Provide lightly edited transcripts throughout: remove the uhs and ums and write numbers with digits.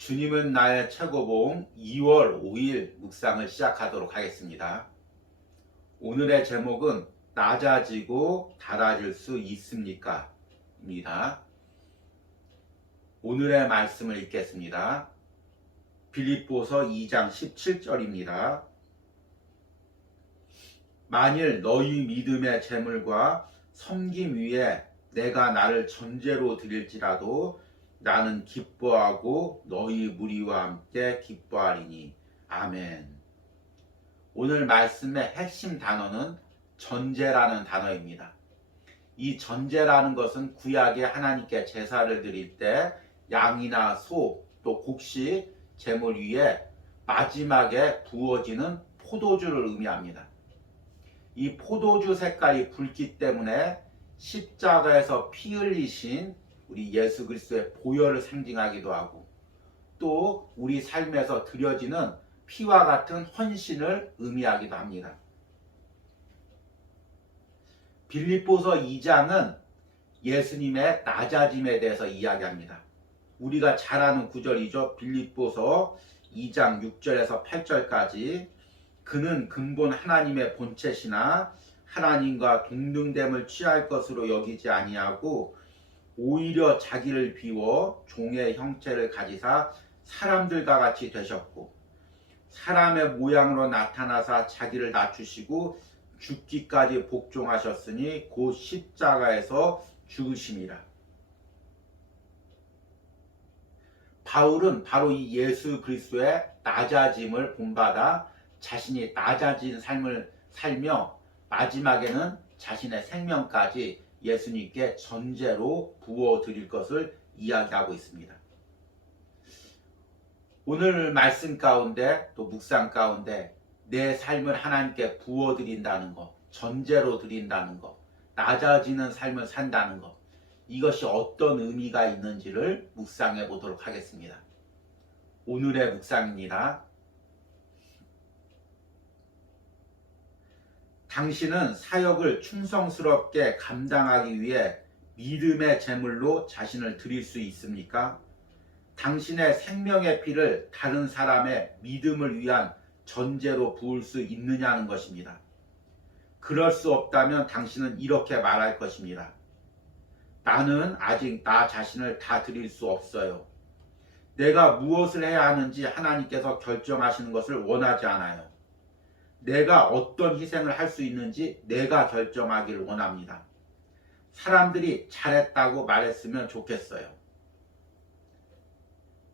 주님은 나의 최고봉 2월 5일 묵상을 시작하도록 하겠습니다. 오늘의 제목은 낮아지고 달아질 수 있습니까? 입니다. 오늘의 말씀을 읽겠습니다. 빌립보서 2장 17절입니다. 만일 너희 믿음의 재물과 섬김 위에 내가 나를 전제로 드릴지라도 나는 기뻐하고 너희 무리와 함께 기뻐하리니. 아멘. 오늘 말씀의 핵심 단어는 전제라는 단어입니다. 이 전제라는 것은 구약에 하나님께 제사를 드릴 때 양이나 소, 또 곡식, 제물 위에 마지막에 부어지는 포도주를 의미합니다. 이 포도주 색깔이 붉기 때문에 십자가에서 피 흘리신 우리 예수 그리스도의 보혈을 상징하기도 하고, 또 우리 삶에서 드려지는 피와 같은 헌신을 의미하기도 합니다. 빌립보서 2장은 예수님의 낮아짐에 대해서 이야기합니다. 우리가 잘 아는 구절이죠. 빌립보서 2장 6절에서 8절까지 그는 근본 하나님의 본체시나 하나님과 동등됨을 취할 것으로 여기지 아니하고 오히려 자기를 비워 종의 형체를 가지사 사람들과 같이 되셨고 사람의 모양으로 나타나사 자기를 낮추시고 죽기까지 복종하셨으니 곧 십자가에서 죽으심이라. 바울은 바로 이 예수 그리스도의 낮아짐을 본받아 자신이 낮아진 삶을 살며 마지막에는 자신의 생명까지 예수님께 전제로 부어드릴 것을 이야기하고 있습니다. 오늘 말씀 가운데 또 묵상 가운데 내 삶을 하나님께 부어드린다는 것, 전제로 드린다는 것, 낮아지는 삶을 산다는 것, 이것이 어떤 의미가 있는지를 묵상해 보도록 하겠습니다. 오늘의 묵상입니다. 당신은 사역을 충성스럽게 감당하기 위해 믿음의 제물로 자신을 드릴 수 있습니까? 당신의 생명의 피를 다른 사람의 믿음을 위한 전제로 부을 수 있느냐는 것입니다. 그럴 수 없다면 당신은 이렇게 말할 것입니다. 나는 아직 나 자신을 다 드릴 수 없어요. 내가 무엇을 해야 하는지 하나님께서 결정하시는 것을 원하지 않아요. 내가 어떤 희생을 할 수 있는지 내가 결정하기를 원합니다. 사람들이 잘했다고 말했으면 좋겠어요.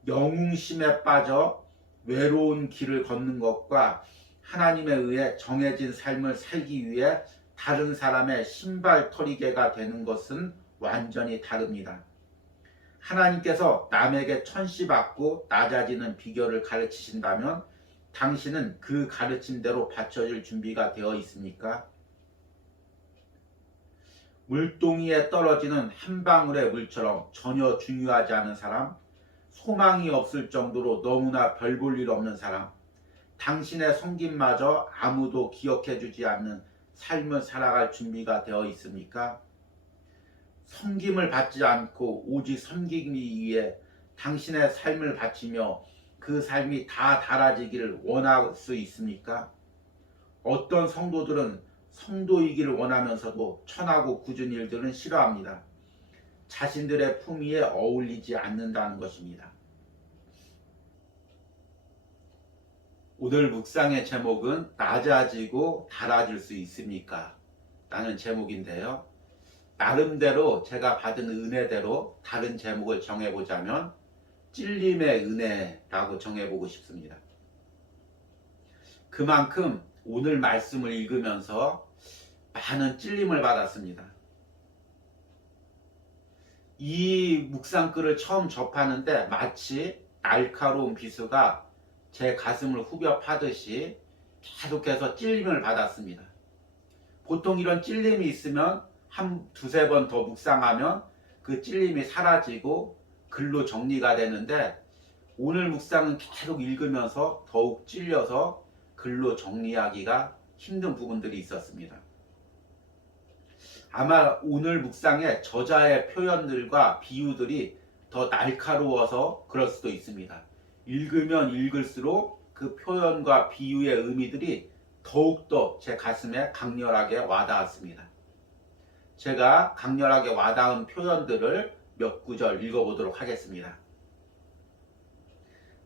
영웅심에 빠져 외로운 길을 걷는 것과 하나님에 의해 정해진 삶을 살기 위해 다른 사람의 신발털이개가 되는 것은 완전히 다릅니다. 하나님께서 남에게 천시받고 낮아지는 비결을 가르치신다면 당신은 그 가르침대로 받쳐줄 준비가 되어 있습니까? 물동이에 떨어지는 한 방울의 물처럼 전혀 중요하지 않은 사람, 소망이 없을 정도로 너무나 별 볼 일 없는 사람, 당신의 섬김마저 아무도 기억해주지 않는 삶을 살아갈 준비가 되어 있습니까? 섬김을 받지 않고 오직 섬기기 위해 당신의 삶을 바치며 그 삶이 다 달아지기를 원할 수 있습니까? 어떤 성도들은 성도이기를 원하면서도 천하고 굳은 일들은 싫어합니다. 자신들의 품위에 어울리지 않는다는 것입니다. 오늘 묵상의 제목은 낮아지고 달아질 수 있습니까? 라는 제목인데요. 나름대로 제가 받은 은혜대로 다른 제목을 정해보자면 찔림의 은혜라고 정해보고 싶습니다. 그만큼 오늘 말씀을 읽으면서 많은 찔림을 받았습니다. 이 묵상글을 처음 접하는데 마치 날카로운 비수가 제 가슴을 후벼 파듯이 계속해서 찔림을 받았습니다. 보통 이런 찔림이 있으면 한 두세 번 더 묵상하면 그 찔림이 사라지고 글로 정리가 되는데 오늘 묵상은 계속 읽으면서 더욱 찔려서 글로 정리하기가 힘든 부분들이 있었습니다. 아마 오늘 묵상의 저자의 표현들과 비유들이 더 날카로워서 그럴 수도 있습니다. 읽으면 읽을수록 그 표현과 비유의 의미들이 더욱더 제 가슴에 강렬하게 와닿았습니다. 제가 강렬하게 와닿은 표현들을 몇 구절 읽어보도록 하겠습니다.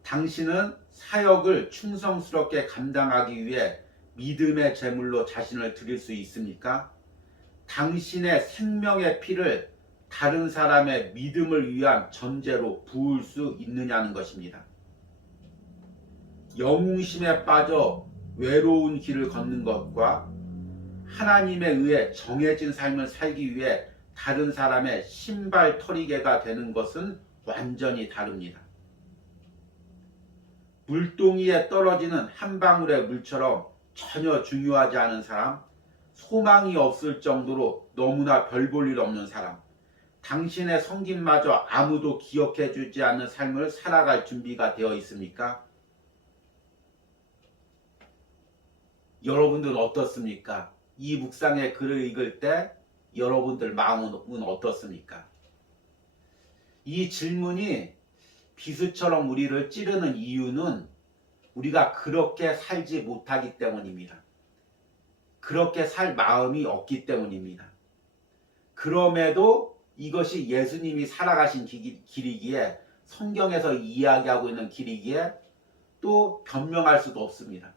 당신은 사역을 충성스럽게 감당하기 위해 믿음의 제물로 자신을 드릴 수 있습니까? 당신의 생명의 피를 다른 사람의 믿음을 위한 전제로 부을 수 있느냐는 것입니다. 영웅심에 빠져 외로운 길을 걷는 것과 하나님에 의해 정해진 삶을 살기 위해 다른 사람의 신발털이개가 되는 것은 완전히 다릅니다. 물동이에 떨어지는 한 방울의 물처럼 전혀 중요하지 않은 사람, 소망이 없을 정도로 너무나 별 볼 일 없는 사람, 당신의 성김마저 아무도 기억해 주지 않는 삶을 살아갈 준비가 되어 있습니까? 여러분들은 어떻습니까? 이 묵상의 글을 읽을 때 여러분들 마음은 어떻습니까? 이 질문이 비수처럼 우리를 찌르는 이유는 우리가 그렇게 살지 못하기 때문입니다. 그렇게 살 마음이 없기 때문입니다. 그럼에도 이것이 예수님이 살아가신 길이기에, 성경에서 이야기하고 있는 길이기에 또 변명할 수도 없습니다.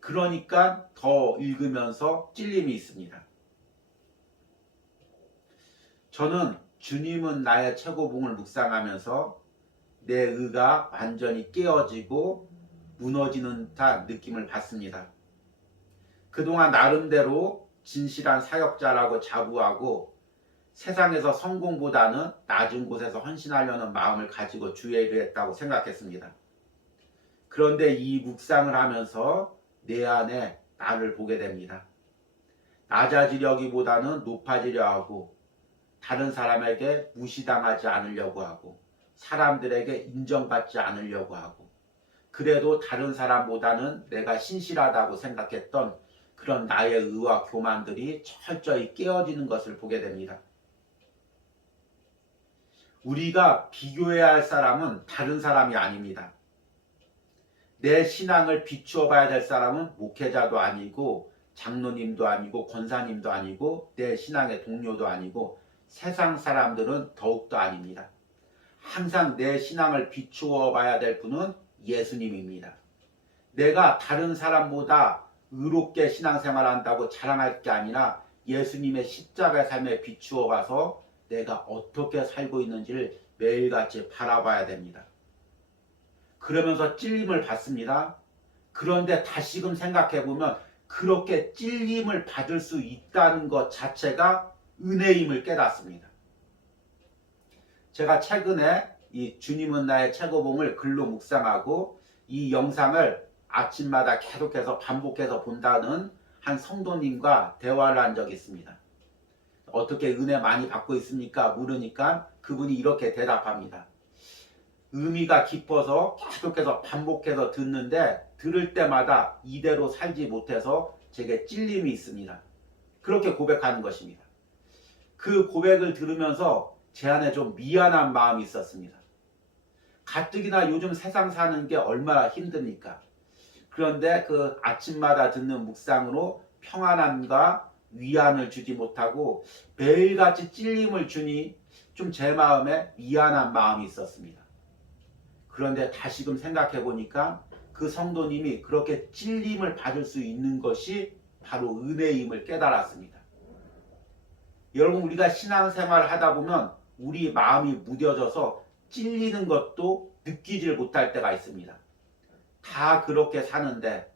그러니까 더 읽으면서 찔림이 있습니다. 저는 주님은 나의 최고봉을 묵상하면서 내 의가 완전히 깨어지고 무너지는 듯한 느낌을 받습니다. 그동안 나름대로 진실한 사역자라고 자부하고 세상에서 성공보다는 낮은 곳에서 헌신하려는 마음을 가지고 주의를 했다고 생각했습니다. 그런데 이 묵상을 하면서 내 안에 나를 보게 됩니다. 낮아지려기보다는 높아지려 하고, 다른 사람에게 무시당하지 않으려고 하고, 사람들에게 인정받지 않으려고 하고, 그래도 다른 사람보다는 내가 신실하다고 생각했던 그런 나의 의와 교만들이 철저히 깨어지는 것을 보게 됩니다. 우리가 비교해야 할 사람은 다른 사람이 아닙니다. 내 신앙을 비추어 봐야 될 사람은 목회자도 아니고 장로님도 아니고 권사님도 아니고 내 신앙의 동료도 아니고 세상 사람들은 더욱도 아닙니다. 항상 내 신앙을 비추어 봐야 될 분은 예수님입니다. 내가 다른 사람보다 의롭게 신앙생활한다고 자랑할 게 아니라 예수님의 십자가의 삶에 비추어 봐서 내가 어떻게 살고 있는지를 매일같이 바라봐야 됩니다. 그러면서 찔림을 받습니다. 그런데 다시금 생각해보면 그렇게 찔림을 받을 수 있다는 것 자체가 은혜임을 깨닫습니다. 제가 최근에 이 주님은 나의 최고봉을 글로 묵상하고 이 영상을 아침마다 계속해서 반복해서 본다는 한 성도님과 대화를 한 적이 있습니다. 어떻게 은혜 많이 받고 있습니까? 물으니까 그분이 이렇게 대답합니다. 의미가 깊어서 계속해서 반복해서 듣는데 들을 때마다 이대로 살지 못해서 제게 찔림이 있습니다. 그렇게 고백하는 것입니다. 그 고백을 들으면서 제 안에 좀 미안한 마음이 있었습니다. 가뜩이나 요즘 세상 사는 게 얼마나 힘듭니까? 그런데 그 아침마다 듣는 묵상으로 평안함과 위안을 주지 못하고 매일같이 찔림을 주니 좀 제 마음에 미안한 마음이 있었습니다. 그런데 다시금 생각해 보니까 그 성도님이 그렇게 찔림을 받을 수 있는 것이 바로 은혜임을 깨달았습니다. 여러분, 우리가 신앙생활을 하다 보면 우리 마음이 무뎌져서 찔리는 것도 느끼질 못할 때가 있습니다. 다 그렇게 사는데,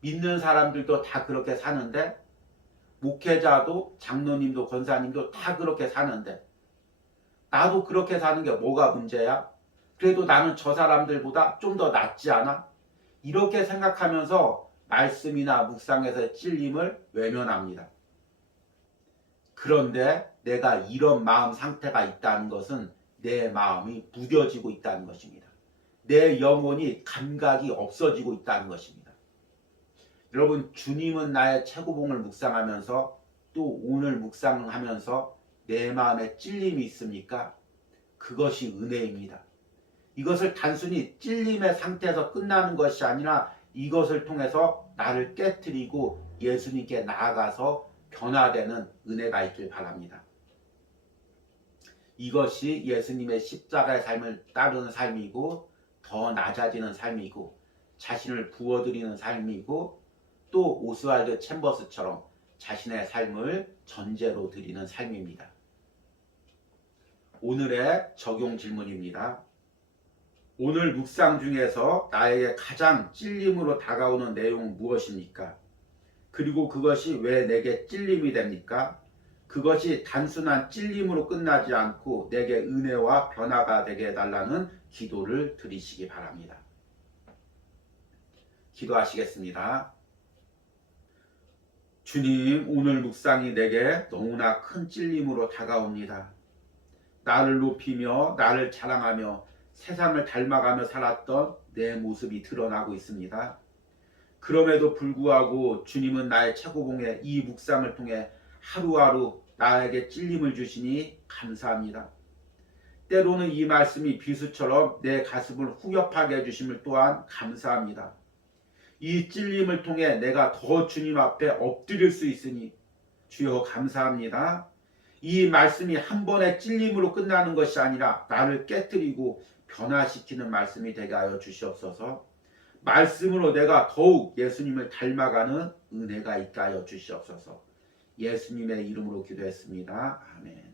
믿는 사람들도 다 그렇게 사는데, 목회자도 장로님도 권사님도 다 그렇게 사는데, 나도 그렇게 사는 게 뭐가 문제야? 그래도 나는 저 사람들보다 좀 더 낫지 않아? 이렇게 생각하면서 말씀이나 묵상에서의 찔림을 외면합니다. 그런데 내가 이런 마음 상태가 있다는 것은 내 마음이 무뎌지고 있다는 것입니다. 내 영혼이 감각이 없어지고 있다는 것입니다. 여러분, 주님은 나의 최고봉을 묵상하면서 또 오늘 묵상하면서 내 마음에 찔림이 있습니까? 그것이 은혜입니다. 이것을 단순히 찔림의 상태에서 끝나는 것이 아니라 이것을 통해서 나를 깨트리고 예수님께 나아가서 변화되는 은혜가 있길 바랍니다. 이것이 예수님의 십자가의 삶을 따르는 삶이고 더 낮아지는 삶이고 자신을 부어드리는 삶이고 또 오스왈드 챔버스처럼 자신의 삶을 전제로 드리는 삶입니다. 오늘의 적용 질문입니다. 오늘 묵상 중에서 나에게 가장 찔림으로 다가오는 내용은 무엇입니까? 그리고 그것이 왜 내게 찔림이 됩니까? 그것이 단순한 찔림으로 끝나지 않고 내게 은혜와 변화가 되게 해달라는 기도를 드리시기 바랍니다. 기도하시겠습니다. 주님, 오늘 묵상이 내게 너무나 큰 찔림으로 다가옵니다. 나를 높이며 나를 자랑하며 세상을 닮아가며 살았던 내 모습이 드러나고 있습니다. 그럼에도 불구하고 주님은 나의 최고봉에 이 묵상을 통해 하루하루 나에게 찔림을 주시니 감사합니다. 때로는 이 말씀이 비수처럼 내 가슴을 후협하게 해주심을 또한 감사합니다. 이 찔림을 통해 내가 더 주님 앞에 엎드릴 수 있으니 주여 감사합니다. 이 말씀이 한 번의 찔림으로 끝나는 것이 아니라 나를 깨뜨리고 변화시키는 말씀이 되게 하여 주시옵소서. 말씀으로 내가 더욱 예수님을 닮아가는 은혜가 있게 하여 주시옵소서. 예수님의 이름으로 기도했습니다. 아멘.